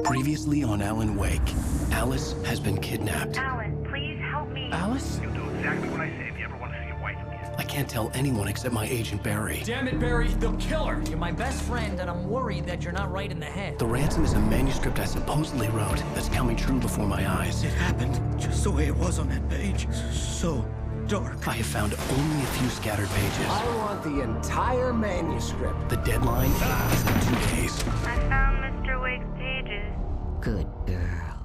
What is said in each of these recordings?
Previously on Alan Wake, Alice has been kidnapped. Alan, please help me. Alice? You'll do exactly what I say if you ever want to see your wife again. I can't tell anyone except my agent Barry. Damn it, Barry, they'll kill her. You're my best friend, and I'm worried that you're not right in the head. The ransom is a manuscript I supposedly wrote that's coming true before my eyes. It happened just the way it was on that page. So dark. I have found only a few scattered pages. I want the entire manuscript. The deadline is in 2 days. I found Mr. Wake's pages. Good girl.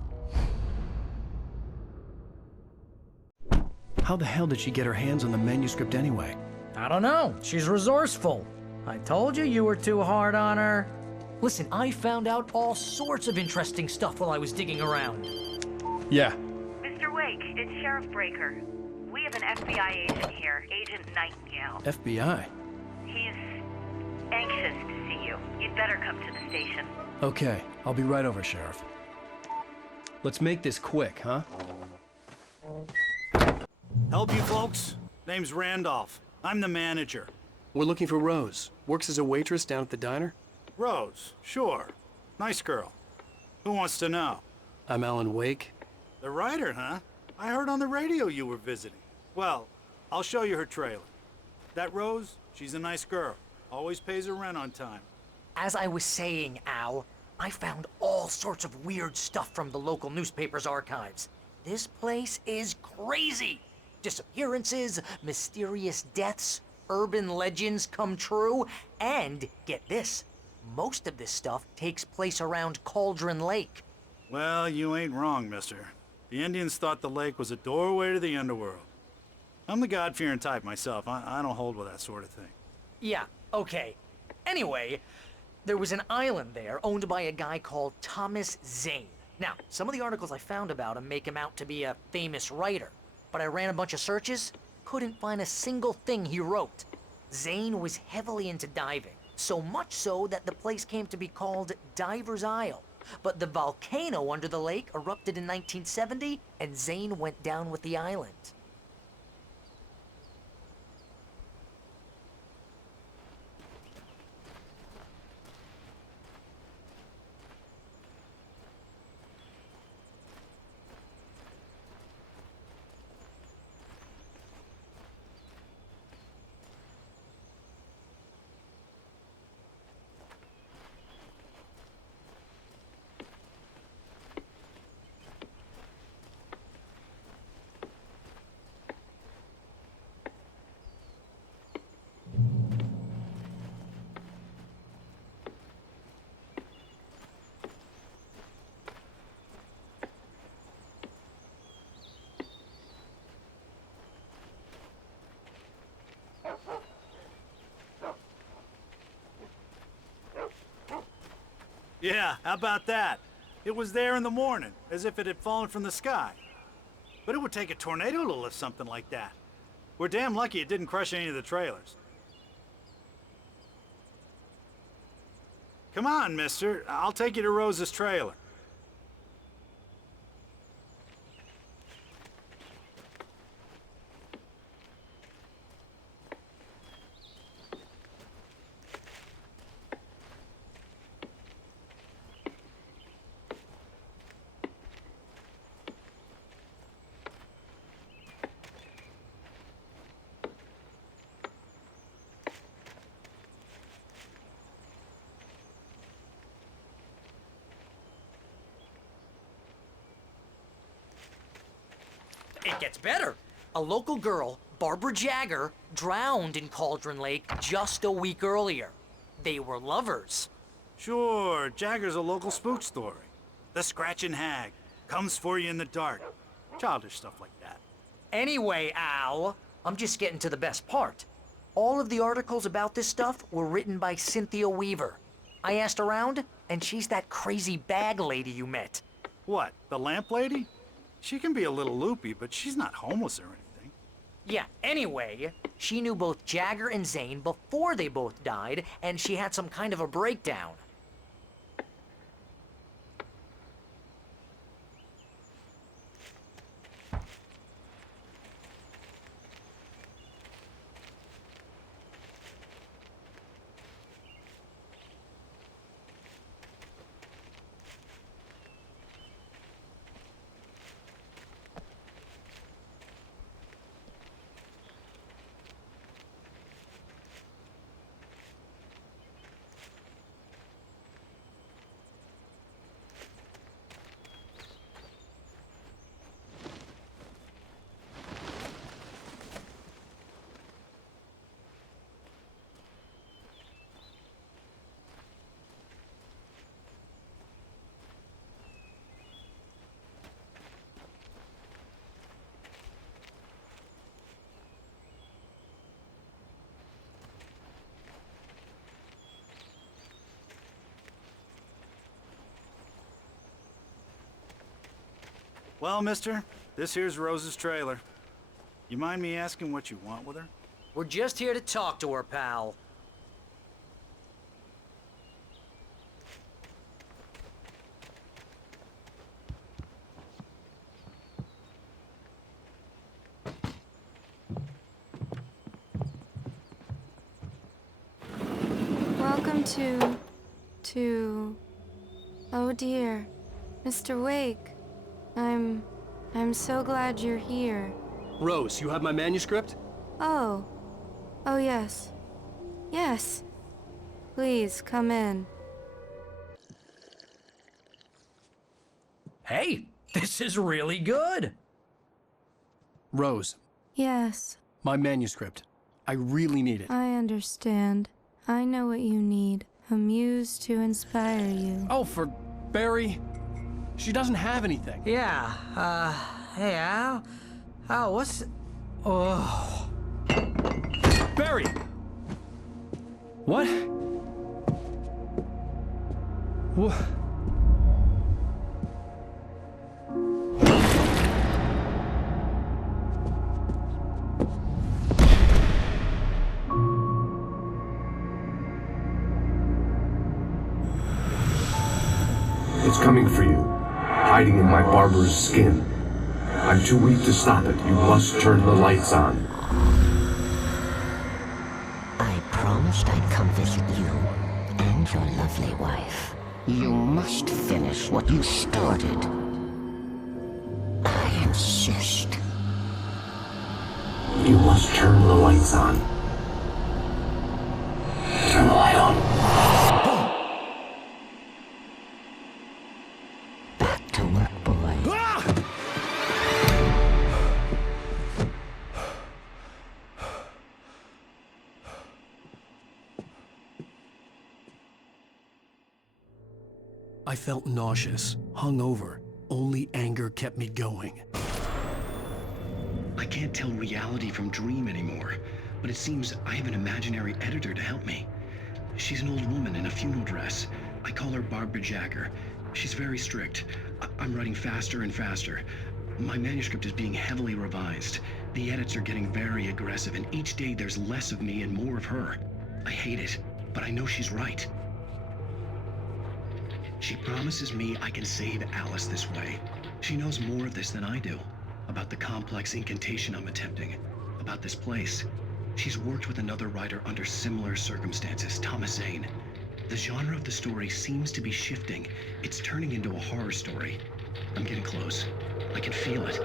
How the hell did she get her hands on the manuscript anyway? I don't know. She's resourceful. I told you you were too hard on her. Listen, I found out all sorts of interesting stuff while I was digging around. Yeah. Mr. Wake, it's Sheriff Breaker. We have an FBI agent here, Agent Nightingale. FBI? He's anxious to see you. You'd better come to the station. Okay, I'll be right over, Sheriff. Let's make this quick, huh? Help you folks? Name's Randolph. I'm the manager. We're looking for Rose. Works as a waitress down at the diner. Rose, sure. Nice girl. Who wants to know? I'm Alan Wake. The writer, huh? I heard on the radio you were visiting. Well, I'll show you her trailer. That Rose, she's a nice girl. Always pays her rent on time. As I was saying, Al, I found all sorts of weird stuff from the local newspaper's archives. This place is crazy. Disappearances, mysterious deaths, urban legends come true, and get this, most of this stuff takes place around Cauldron Lake. Well, you ain't wrong, mister. The Indians thought the lake was a doorway to the underworld. I'm the God-fearing type myself. I don't hold with that sort of thing. Yeah, okay. Anyway, there was an island there owned by a guy called Thomas Zane. Now, some of the articles I found about him make him out to be a famous writer, but I ran a bunch of searches, couldn't find a single thing he wrote. Zane was heavily into diving, so much so that the place came to be called Diver's Isle. But the volcano under the lake erupted in 1970, and Zane went down with the island. Yeah, how about that? It was there in the morning, as if it had fallen from the sky. But it would take a tornado to lift something like that. We're damn lucky it didn't crush any of the trailers. Come on, mister. I'll take you to Rose's trailer. It gets better. A local girl, Barbara Jagger, drowned in Cauldron Lake just a week earlier. They were lovers. Sure, Jagger's a local spook story. The Scratching Hag comes for you in the dark. Childish stuff like that. Anyway, Al, I'm just getting to the best part. All of the articles about this stuff were written by Cynthia Weaver. I asked around, and she's that crazy bag lady you met. What, the lamp lady? She can be a little loopy, but she's not homeless or anything. Yeah, anyway, she knew both Jagger and Zane before they both died, and she had some kind of a breakdown. Well, mister, this here's Rose's trailer. You mind me asking what you want with her? We're just here to talk to her, pal. Welcome to... Oh dear, Mr. Wake. I'm so glad you're here. Rose, you have my manuscript? Oh. Oh yes. Yes. Please, come in. Hey, this is really good. Rose, Yes, my manuscript. I really need it. I understand. I know what you need. A muse to inspire you. Oh, for Barry? She doesn't have anything. Yeah, hey, Al? Al, what's... Oh... Barry! What? What? It's coming for you, hiding in my barber's skin. I'm too weak to stop it. You must turn the lights on. I promised I'd come visit you and your lovely wife. You must finish what you started. I insist. You must turn the lights on. Turn the light on. Back to work, boy. I felt nauseous, hungover. Only anger kept me going. I can't tell reality from dream anymore, but it seems I have an imaginary editor to help me. She's an old woman in a funeral dress. I call her Barbara Jagger. She's very strict. I'm writing faster and faster. My manuscript is being heavily revised. The edits are getting very aggressive, and each day there's less of me and more of her. I hate it, but I know she's right. She promises me I can save Alice this way. She knows more of this than I do. About the complex incantation I'm attempting. About this place. She's worked with another writer under similar circumstances, Thomas Zane. The genre of the story seems to be shifting. It's turning into a horror story. I'm getting close. I can feel it.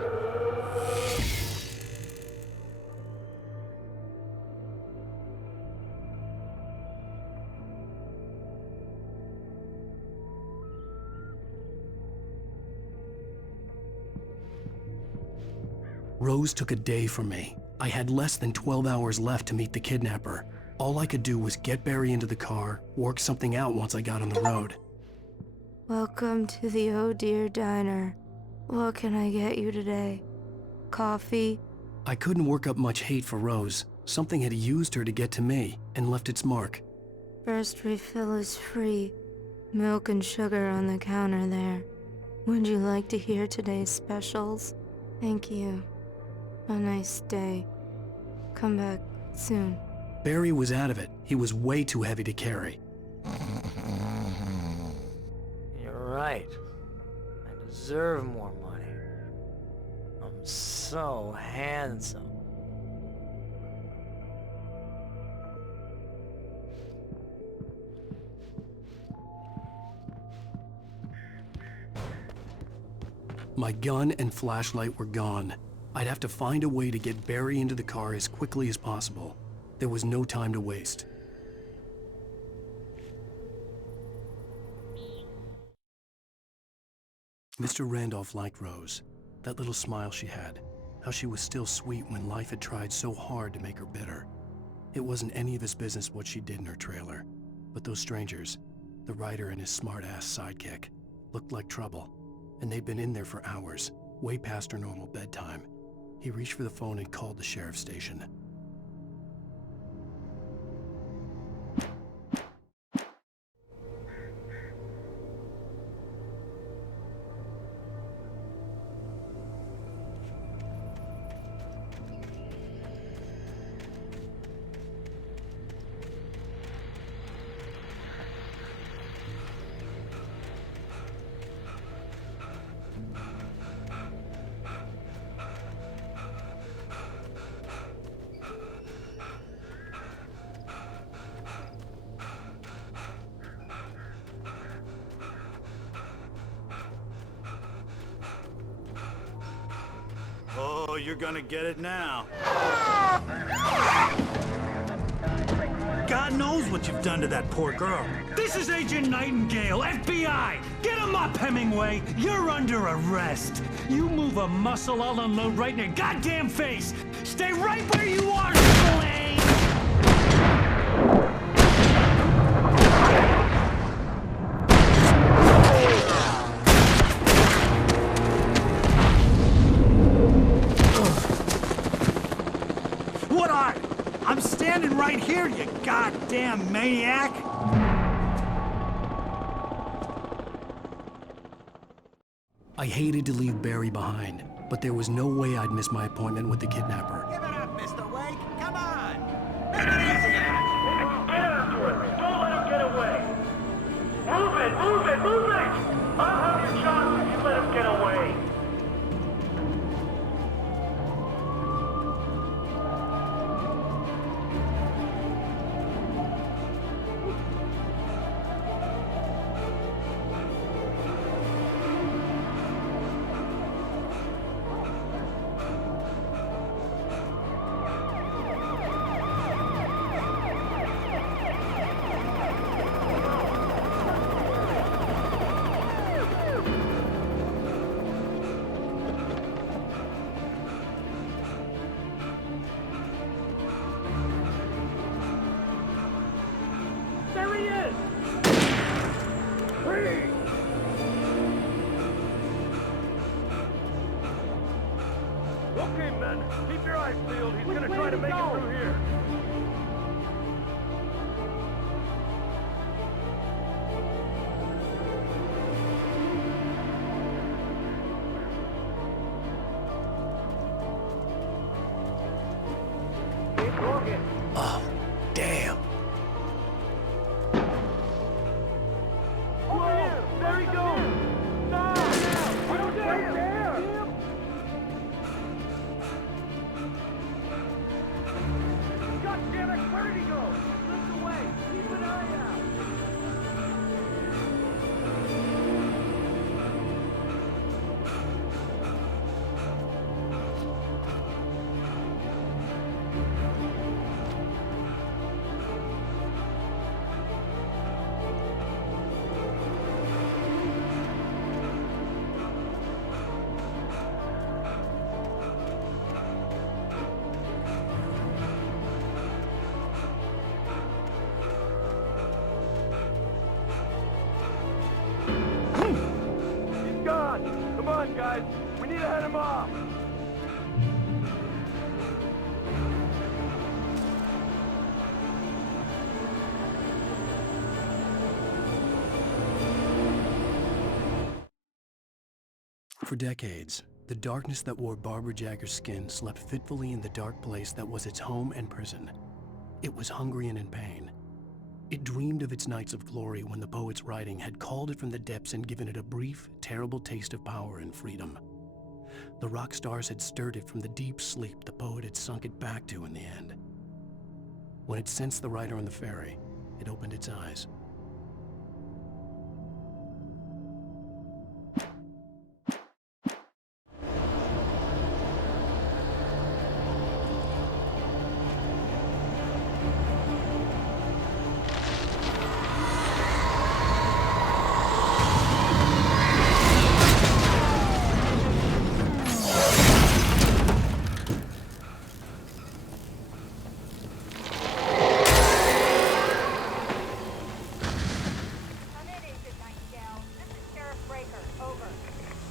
Rose took a day from me. I had less than 12 hours left to meet the kidnapper. All I could do was get Barry into the car, work something out once I got on the road. Welcome to the Oh Dear Diner. What can I get you today? Coffee? I couldn't work up much hate for Rose. Something had used her to get to me and left its mark. First refill is free. Milk and sugar on the counter there. Would you like to hear today's specials? Thank you. A nice day. Come back soon. Barry was out of it. He was way too heavy to carry. You're right. I deserve more money. I'm so handsome. My gun and flashlight were gone. I'd have to find a way to get Barry into the car as quickly as possible. There was no time to waste. Mr. Randolph liked Rose. That little smile she had. How she was still sweet when life had tried so hard to make her bitter. It wasn't any of his business what she did in her trailer. But those strangers, the writer and his smart-ass sidekick, looked like trouble. And they'd been in there for hours, way past her normal bedtime. He reached for the phone and called the sheriff's station. Oh, you're gonna get it now. God knows what you've done to that poor girl. This is Agent Nightingale, FBI! Get him up, Hemingway! You're under arrest! You move a muscle, I'll unload right in your goddamn face! Stay right where you are, Slane! What are you? I'm standing right here, you goddamn maniac! I hated to leave Barry behind, but there was no way I'd miss my appointment with the kidnapper. Give it up, Mr. Wake! Come on! Make it easy! Get after it! Don't let him get away! Move it! Move it! Move it! I'll have your chance if you let him get away! There he is! Freeze! Okay, men, keep your eyes peeled. He's gonna try to make it through here. Keep looking. Oh, damn. There he goes! No! I don't dare! God damn it! Where did he go? Look away! Keep an eye out! He's gone! Come on, guys! We need to head him off! For decades, the darkness that wore Barbara Jagger's skin slept fitfully in the dark place that was its home and prison. It was hungry and in pain. It dreamed of its nights of glory when the poet's writing had called it from the depths and given it a brief, terrible taste of power and freedom. The rock stars had stirred it from the deep sleep the poet had sunk it back to in the end. When it sensed the writer on the ferry, it opened its eyes.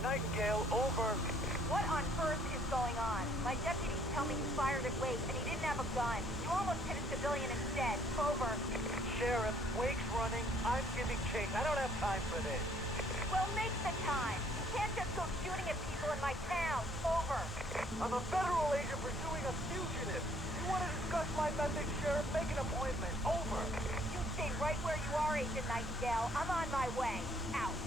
Nightingale, over. What on earth is going on? My deputies tell me you fired at Wake and he didn't have a gun. You almost hit a civilian instead. Over. Sheriff, Wake's running. I'm giving chase. I don't have time for this. Well, make the time. You can't just go shooting at people in my town. Over. I'm a federal agent pursuing a fugitive. You want to discuss my method, Sheriff? Make an appointment. Over. You stay right where you are, Agent Nightingale. I'm on my way. Out.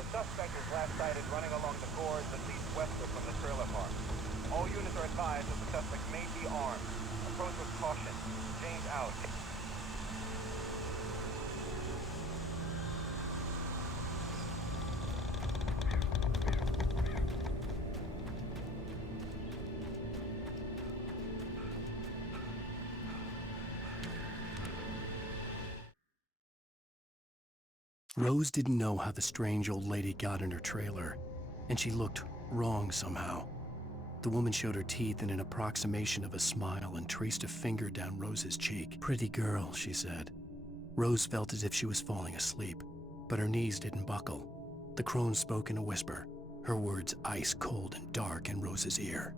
The suspect is last sighted running along the gorge that leads westward from the trailer park. All units are advised that the suspect may be armed. Approach with caution. James out. Rose didn't know how the strange old lady got in her trailer, and she looked wrong somehow. The woman showed her teeth in an approximation of a smile and traced a finger down Rose's cheek. "Pretty girl," she said. Rose felt as if she was falling asleep, but her knees didn't buckle. The crone spoke in a whisper, her words ice cold and dark in Rose's ear.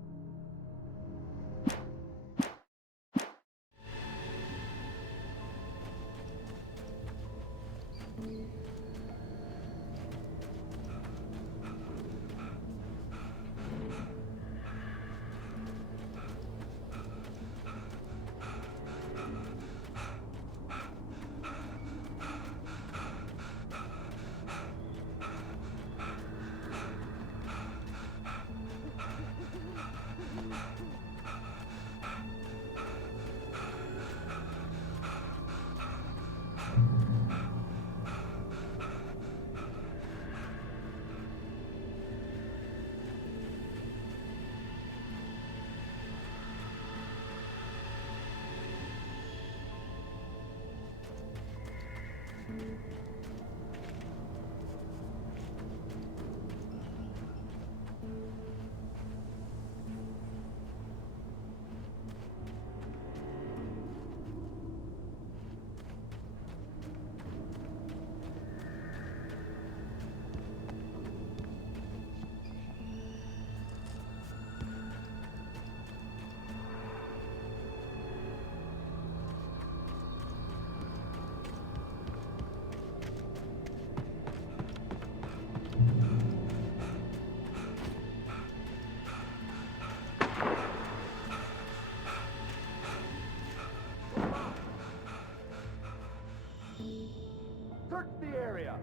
Search the area.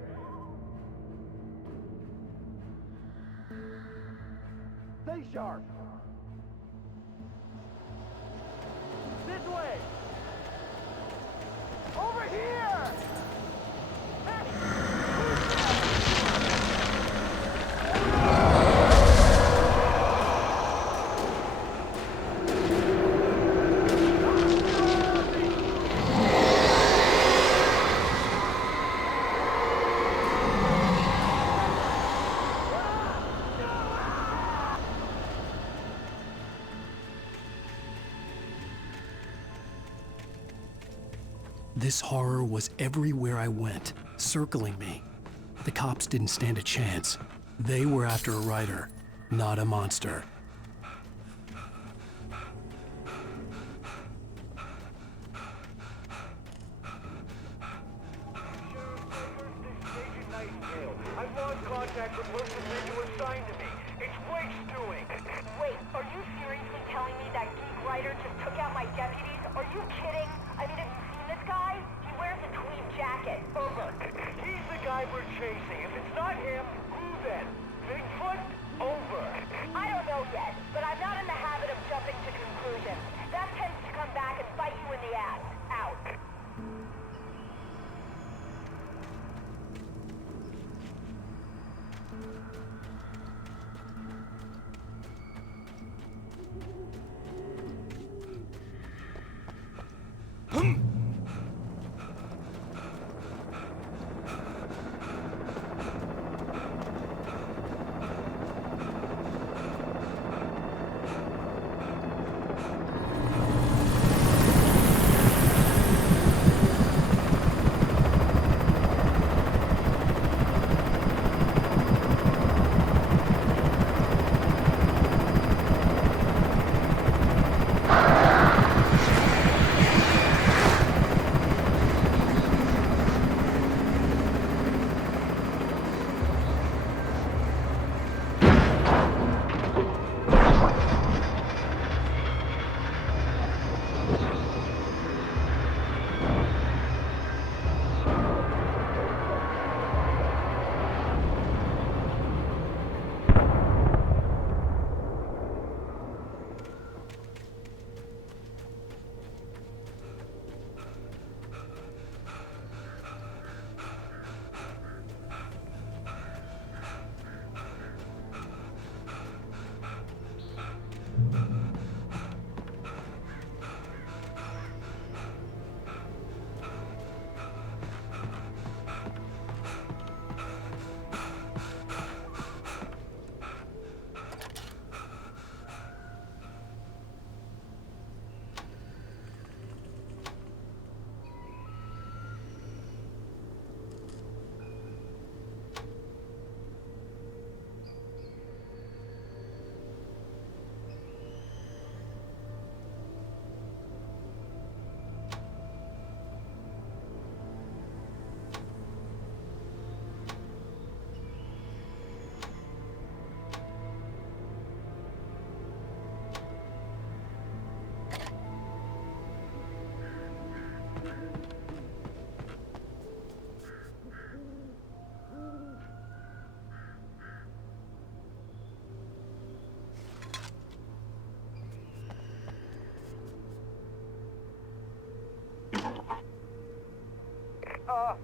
Stay sharp. This way. Over here. This horror was everywhere I went, circling me. The cops didn't stand a chance. They were after a writer, not a monster. I've lost contact with most of the men you assigned to me. It's Wake's doing. Wait, are you seriously telling me that geek writer just took out my deputies? Are you kidding? I mean, have you seen this guy? He wears a tweed jacket. Over. He's the guy we're chasing. If it's not him, who then? Bigfoot? Over. I don't know yet.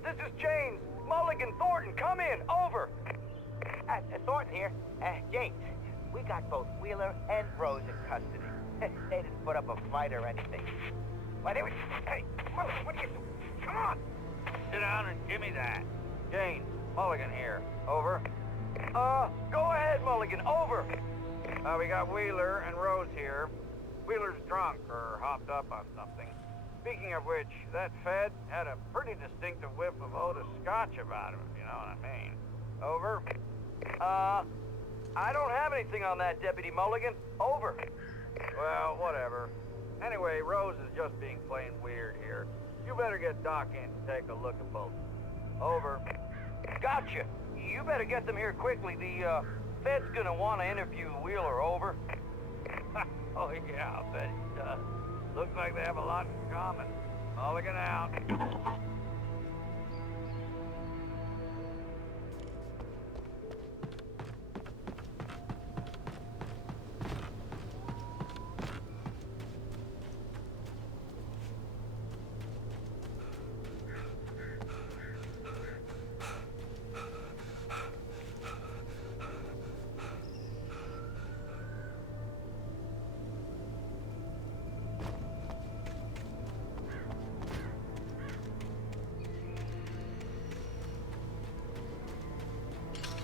This is James. Mulligan, Thornton, come in. Over. Thornton here. James, we got both Wheeler and Rose in custody. They didn't put up a fight or anything. Why, they were... Hey, what are you doing? Come on! Sit down and give me that. James, Mulligan here. Over. Go ahead, Mulligan. Over. We got Wheeler and Rose here. Wheeler's drunk or hopped up on something. Speaking of which, that Fed had a pretty distinctive whiff of Otis Scotch about him, if you know what I mean. Over. I don't have anything on that, Deputy Mulligan. Over. Well, whatever. Anyway, Rose is just being plain weird here. You better get Doc in to take a look at both. Over. Gotcha. You better get them here quickly. The, Fed's gonna want to interview Wheeler. Over. Oh, yeah, I'll bet he does. Looks like they have a lot in common. Mulligan out.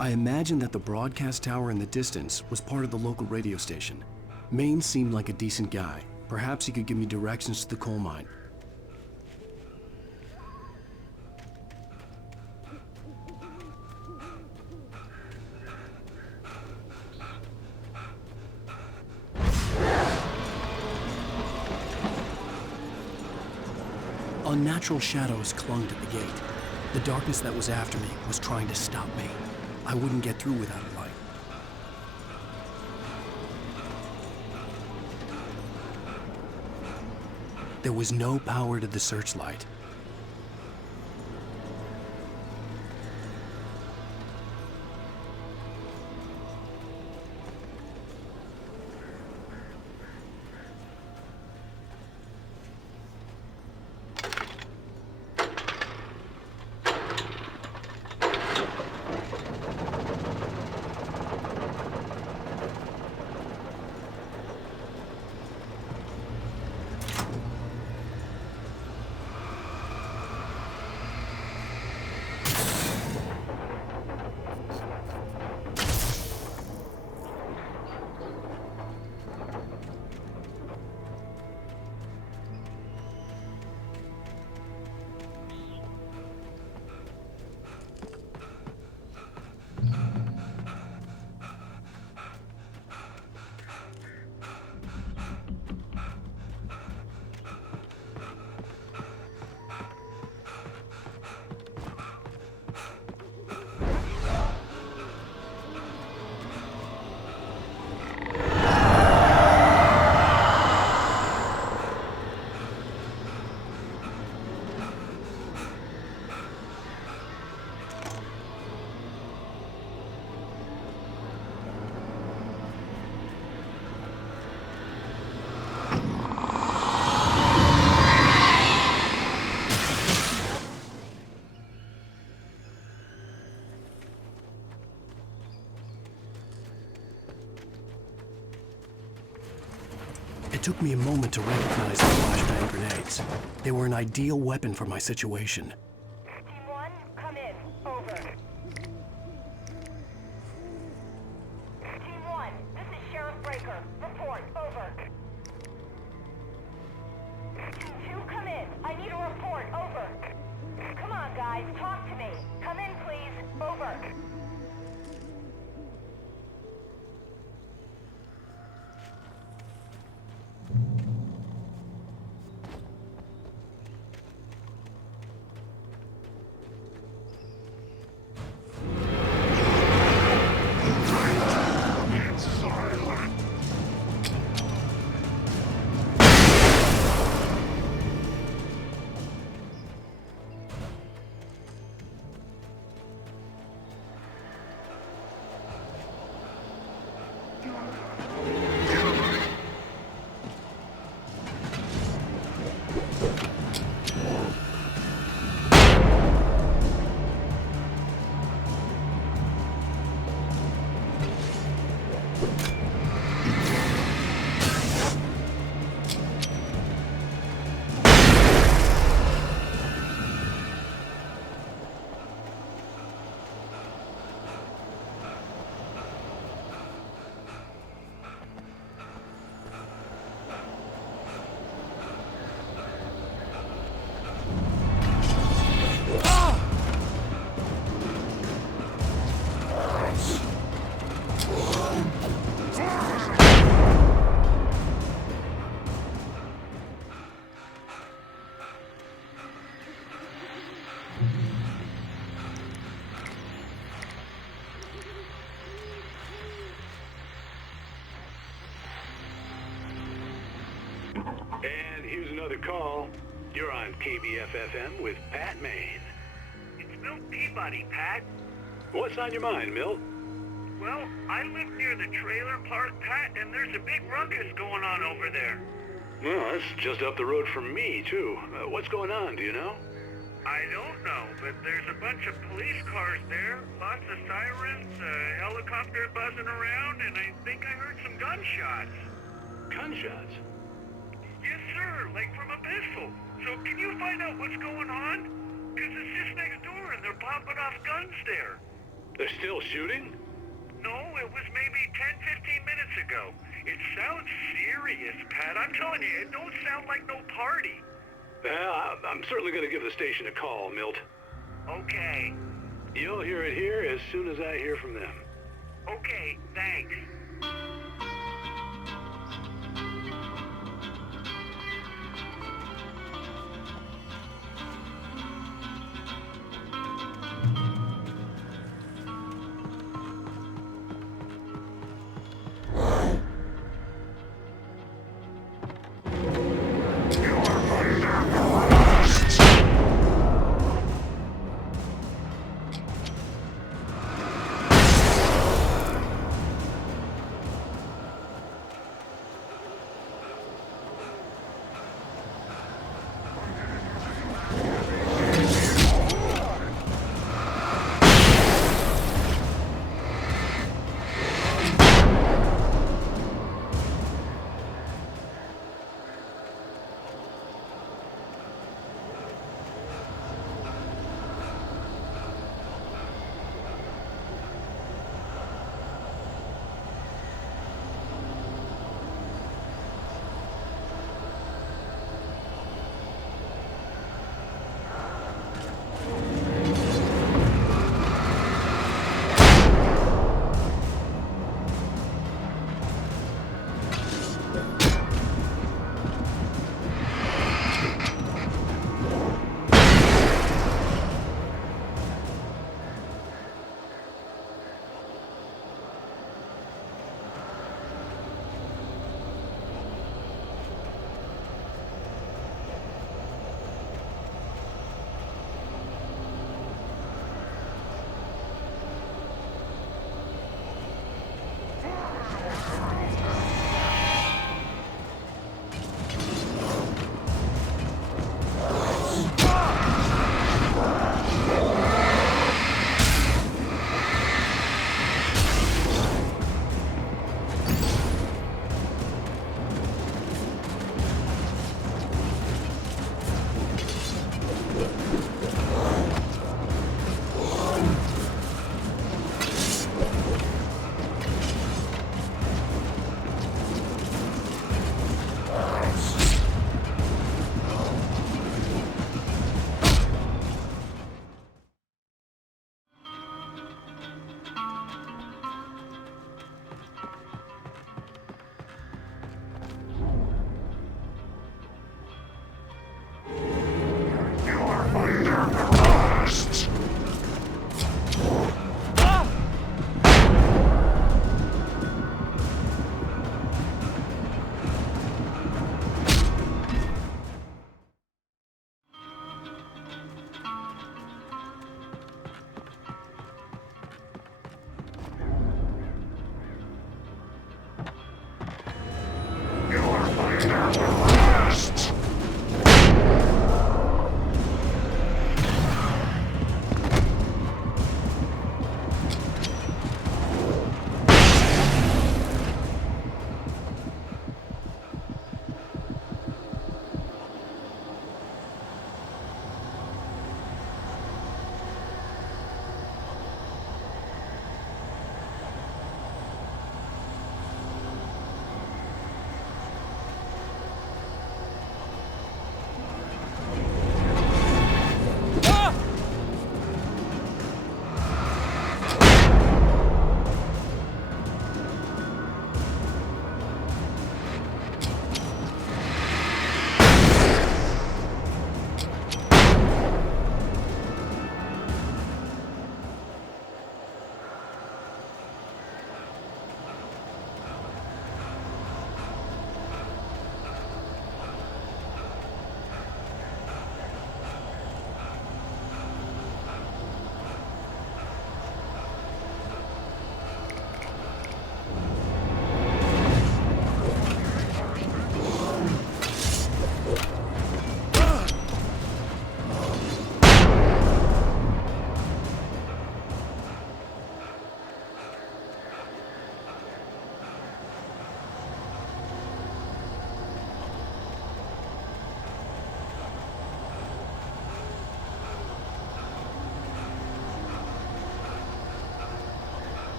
I imagined that the broadcast tower in the distance was part of the local radio station. Maine seemed like a decent guy. Perhaps he could give me directions to the coal mine. Unnatural shadows clung to the gate. The darkness that was after me was trying to stop me. I wouldn't get through without a light. There was no power to the searchlight. It took me a moment to recognize the flashbang grenades. They were an ideal weapon for my situation. Team 1, come in. Over. Team 1, this is Sheriff Breaker. Report. Over. Team 2, come in. I need a report. Over. Come on, guys. Talk to me. Come in, please. Over. And here's another call. You're on KBF-FM with Pat Maine. It's Milt Peabody, Pat. What's on your mind, Milt? Well, I live near the trailer park, Pat, and there's a big ruckus going on over there. Well, that's just up the road from me, too. What's going on, do you know? I don't know, but there's a bunch of police cars there, lots of sirens, a helicopter buzzing around, and I think I heard some gunshots. Gunshots? Yes, sir, like from a pistol. So can you find out what's going on? Because it's just next door and they're popping off guns there. They're still shooting? No, it was maybe 10-15 minutes ago. It sounds serious, Pat. I'm telling you, it don't sound like no party. I'm certainly going to give the station a call, Milt. Okay. You'll hear it here as soon as I hear from them. Okay, thanks.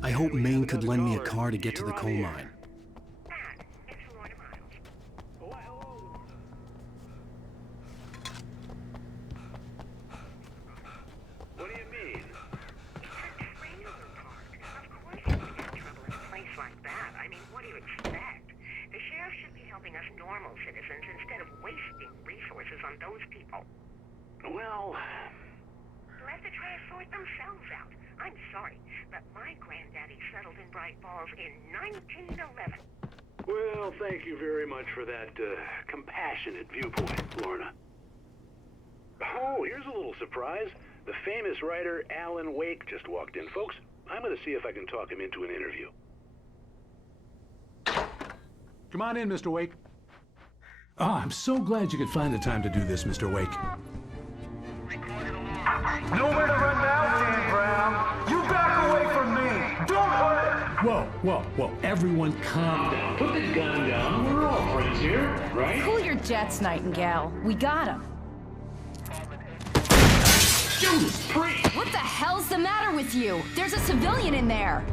I hoped Maine could lend me a car to get to the coal mine. What do you mean? It's a trailer park. Of course you would have trouble in a place like that. I mean, what do you expect? The sheriff should be helping us normal citizens instead of wasting resources on those people. Well... They'll have to try to sort themselves out. I'm sorry, but my granddaddy settled in Bright Falls in 1911. Well, thank you very much for that, compassionate viewpoint, Lorna. Oh, here's a little surprise. The famous writer Alan Wake just walked in. Folks, I'm gonna see if I can talk him into an interview. Come on in, Mr. Wake. Oh, I'm so glad you could find the time to do this, Mr. Wake. Nowhere to run now, Dan Brown. You back away from me. Don't hurt it. Whoa. Everyone calm down. Put the gun down. We're all friends here, right? Cool your jets, Nightingale. We got him. Judas Priest! What the hell's the matter with you? There's a civilian in there.